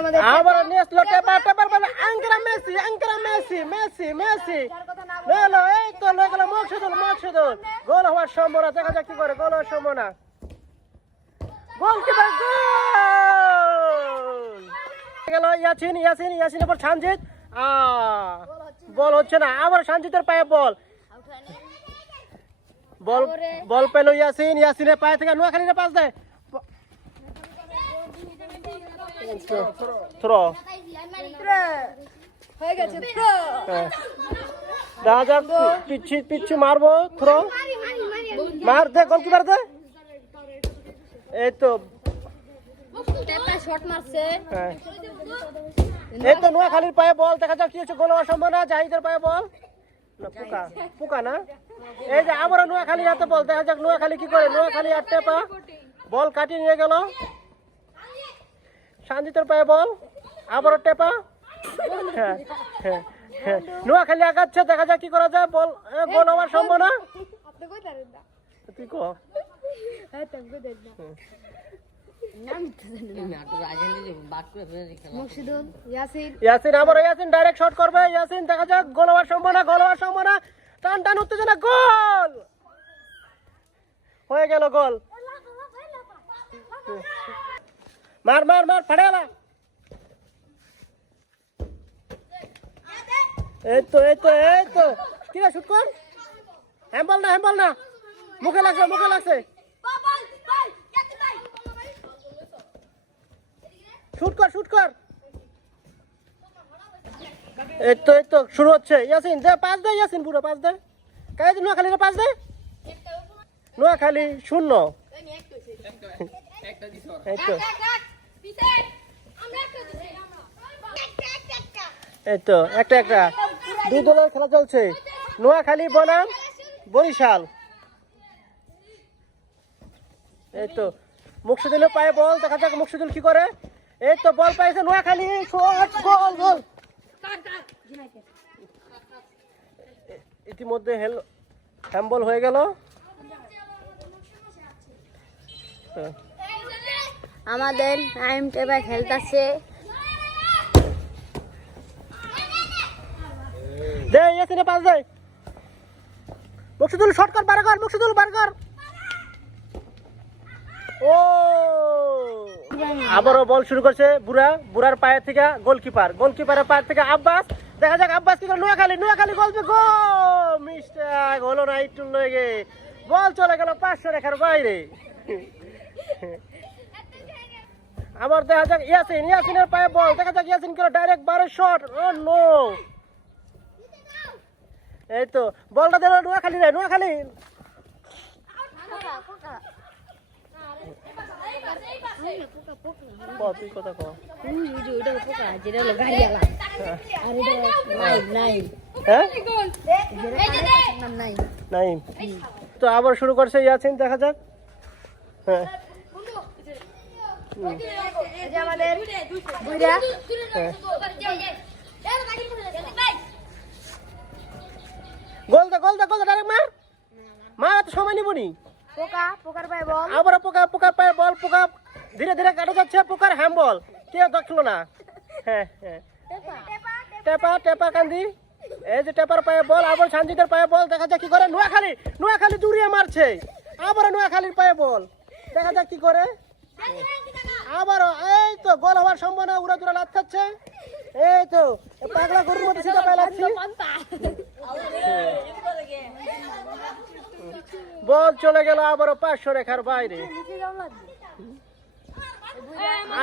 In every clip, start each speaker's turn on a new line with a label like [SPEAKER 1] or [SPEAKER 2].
[SPEAKER 1] আমাদের
[SPEAKER 2] আবার নিয়ে আসলো টেপার টেপার বলে আঙ্করা মেসি আঙ্করা মেসি মেসি মেসি। লো এই তো লয়ে গেল মকসুদুল মকসুদুল। গোল হওয়ার সম্ভাবনা দেখা যাক কি করে গোল হওয়ার সম্ভাবনা। গোল! কিপার গোল গেল ইয়াসিন ইয়াসিন ইয়াসিন এবার সানজিৎ আ বল হচ্ছে না আবার সানজিতের পায়ে বল। বল বল পেল ইয়াসিন ইয়াসিনের পায়ে থেকে নোয়াখালীর পাস দেয়। থ্রো।
[SPEAKER 1] হয়ে গেছে
[SPEAKER 2] হ্যাঁ। দেখা যাক পিচ্ছি পিচ্ছি মারবো, থ্রো। মার দে গোলকিপার দে। এই তো। হ্যাঁ। এই তো নোয়াখালীর পায়ে বল, দেখা যাক কি হচ্ছে গোল হওয়ার সম্ভাবনা জাহিদের পায়ে বল। পোকা পোকা না। এই যে আবারও নোয়াখালী হাতে বল, দেখা যাক নোয়াখালী কি করে, নোয়াখালী আর টেপা। বল কাটিয়ে নিয়ে গেল। সঞ্জিতের পায়ে বল আবারও টেপা। হ্যাঁ হ্যাঁ হ্যাঁ। নোয়াখালী আগাচ্ছে দেখা যাক কি করা যায়। বল এ, গোল হওয়ার সম্ভাবনা।
[SPEAKER 1] আপনি কই তারেন না?
[SPEAKER 2] তুই কো।
[SPEAKER 1] হ্যাঁ ইয়াসিন।
[SPEAKER 2] ইয়াসিন আবারও ইয়াসিন ডাইরেক্ট শট করবে। ইয়াসিন দেখা যাক গোল হওয়ার সম্ভাবনা গোল হওয়ার সম্ভাবনা। টান টান উত্তেজনা গোল! হয়ে গেল গোল। মার মার মার ফাড়ালা এই তো এই তো এই তো। কি রে শুট কর হ্যাম্বল না হ্যাম্বল না। মুখে লাগছে মুখে লাগছে। শুট কর শুট কর এই তো এই তো শুরু হচ্ছে। ইয়াসিন দে পাঁচ দে ইয়াসিন পুরো পাঁচ দে। কাজ নোয়াখালী পাঁচ দে? নোয়াখালী শূন্য। এই তো। এই তো, একটা একটা। দুই দলের খেলা চলছে। নোয়াখালী, বনাম, বরিশাল। এই তো মুকসুদুলের পায়ে বল, দেখা যাক মুকসুদুল কি করে। এই তো, বল পাইছে নোয়াখালী ইতিমধ্যে হেল হ্যাম্বল হয়ে গেল। হ্যাঁ।
[SPEAKER 1] আমাদের টাইম টেপা খেলতেছে।
[SPEAKER 2] দে ইয়াসিনে পাস দে। মুকসুদুল শর্ট কর, বার কর, মুকসুদুল, বার কর। ও! আবারও বল শুরু করছে বুড়া, বুড়ার পায়ের থেকে গোলকিপার গোলকিপারের পায়ের থেকে আব্বাস। দেখা যাক আব্বাস কি করে, নোয়াখালী নোয়াখালী গল্পে গো মিস্টেক হলো না একটু লেগে। বল চলে গেল পাঁচশো রেখার বাইরে। আবার দেখা যাক, ইয়াসিন, ইয়াসিনের পায়ে বল। দেখা যাক ইয়াসিন করে ডাইরেক্ট বারো শট ও নো এই তো, বলটা দিল নোয়াখালী রে, নোয়াখালী। হ্যাঁ? তো আবার শুরু করছে ইয়াসিন, দেখা যাক। হ্যাঁ।
[SPEAKER 1] আমাদের বুইরা
[SPEAKER 2] গোল দে গোল দে গোল দে ডাইরেক্ট মার। মার এত সময় নিবনি
[SPEAKER 1] পোকা পোকার পায়ে বল।
[SPEAKER 2] আবার পোকা পোকা পায়ে বল পোকা। ধীরে ধীরে কাটা যাচ্ছে পোকার হ্যাম বল। কে দেখল না? হ্যাঁ হ্যাঁ। টেপা টেপা কান্দি। এই যে টেপার পায়ে বল আবার সানজিতের পায়ে বল দেখা যাক কি করে। নোয়াখালী নোয়াখালী দূরিয়ে মারছে। আবার নোয়াখালীর পায়ে বল। দেখা যাক কি করে। আবারও এই তো গোল হওয়ার সম্ভাবনা উড়া দুরা লাভ খাচ্ছে। এই তো পাগলা গরুর মধ্যে সিধা পায়ে লাগছে। বল চলে গেল আবারও পাঁচশো রেখার বাইরে।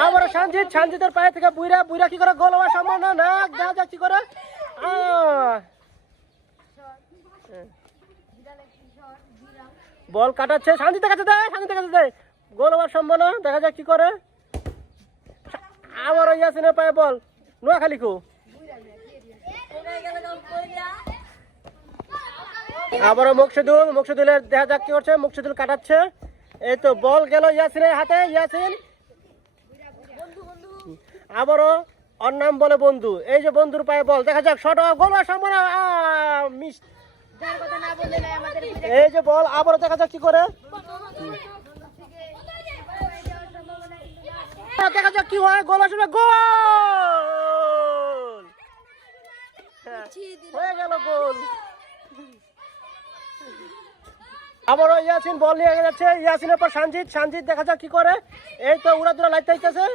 [SPEAKER 2] আবারও সঞ্জিত সঞ্জিতের পায়ে থেকে বুইরা বুইরা কি করে গোল হওয়ার সম্ভাবনা? না দেখা যাক কি করে বল কাটাচ্ছে শান্তিতে কাছে দেয় শান্তিতে কাছে দেয় গোল হওয়ার সম্ভাবনা, দেখা যাক কি করে। আবারও ইয়াসিনের পায়ে বল। নোয়াখালী কো। আবারও মুকসিদুল মুকসিদুলের দেখা যাক কি করছে। মুকসিদুল কাটাচ্ছে। এই তো বল গেল ইয়াসিনের হাতে। ইয়াসিন। আবারও ওর নাম বলে বন্ধু। এই যে বন্ধুর পায়ে বল। দেখা যাক শট গোল হওয়ার সম্ভাবনা।
[SPEAKER 1] না
[SPEAKER 2] এই যে বল আবারও দেখা যাক কি করে। হ্যাঁ, দেখা যাক কি হয়। গোল আসবে গোল! হ্যাঁ, হয়ে গেল গোল। আবারও ইয়াসিন বল নিয়ে যাচ্ছে। ইয়াসিনের পর সানজিৎ সানজিৎ দেখা যাক কি করে। এই তো উড়া দুরা লাইট আইতেছে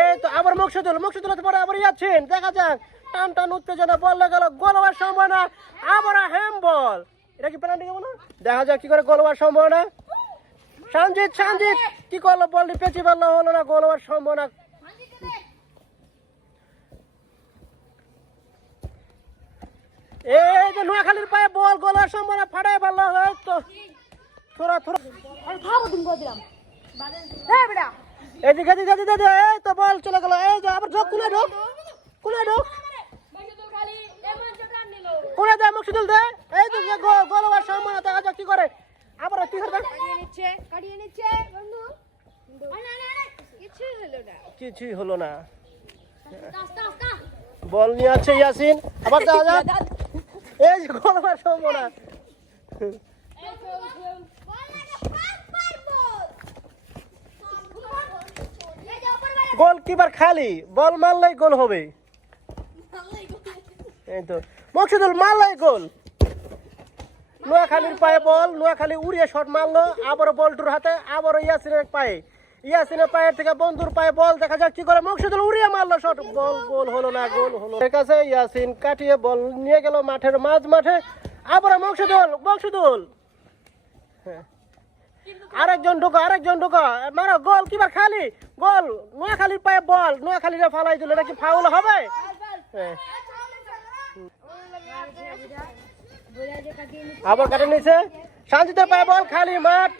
[SPEAKER 2] এই তো আবার মুখসুদুল মুখসুদুলের পরে আবার ইয়াসিন। দেখা যাক। টান টান, উত্তেজনা, বল গেল। গোল হওয়ার সম্ভাবনা। আবার হেম বল। এটা কি পেনাল্টি কেমন দেখা যাক কি করে গোল হওয়ার সম্ভাবনা। সঞ্জিত সঞ্জিত! কি করল বলটি পেঁচি ফেলল হলো না গোল হওয়ার সম্ভাবনা? এই যে নোয়াখালীর পায়ে বল গোল হওয়ার সম্ভাবনা ফাটাই ফেলল হয়তো থোড়া থোড়া। এদিকে এদিকে এদিকে, এই তো বল চলে গেল। এই যে আবার ঢোক কুলে ঢোক কুলে ঢোক। কুলে দে এই তো গোল গোল হওয়ার সম্ভাবনা দেখা যাক কি করে?
[SPEAKER 1] কিছুই হলো না।
[SPEAKER 2] না। বল নিয়ে আছে ইয়াসিন। আবার দেখা যাক এই গোল হওয়ার সম্ভাবনা গোল কিবার খালি। বল মারলেই গোল হবে। এই তো। মকসুদুল মারলেই গোল। নোয়াখালীর পায়ে বল, নোয়াখালী উড়িয়ে শট মারলো, আবারও বলটুর হাতে, আবারও ইয়াসিনের পায়ে। ইয়াসিনের পায়ের থেকে বন্ধুর পায়ে বল, দেখা যাক কি করে মকসুদুল উড়িয়ে মারলো শট। গোল গোল হলো না, গোল হলো ঠিক আছে ইয়াসিন কাটিয়ে বল নিয়ে গেল মাঠের মাঝ মাঠে। আবারও মকসুদুল মকসুদুল আরেকজন ঢোকা আরেকজন ঢোকা। মারো, গোল কিবার খালি। গোল, নোয়াখালীর পায়ে বল, নোয়াখালীরা ফালাই দিল, এটা কি ফাউল হবে? হ্যাঁ। আবার কাটে নিছে শান্তিতে পায়ে বল খালি মাঠ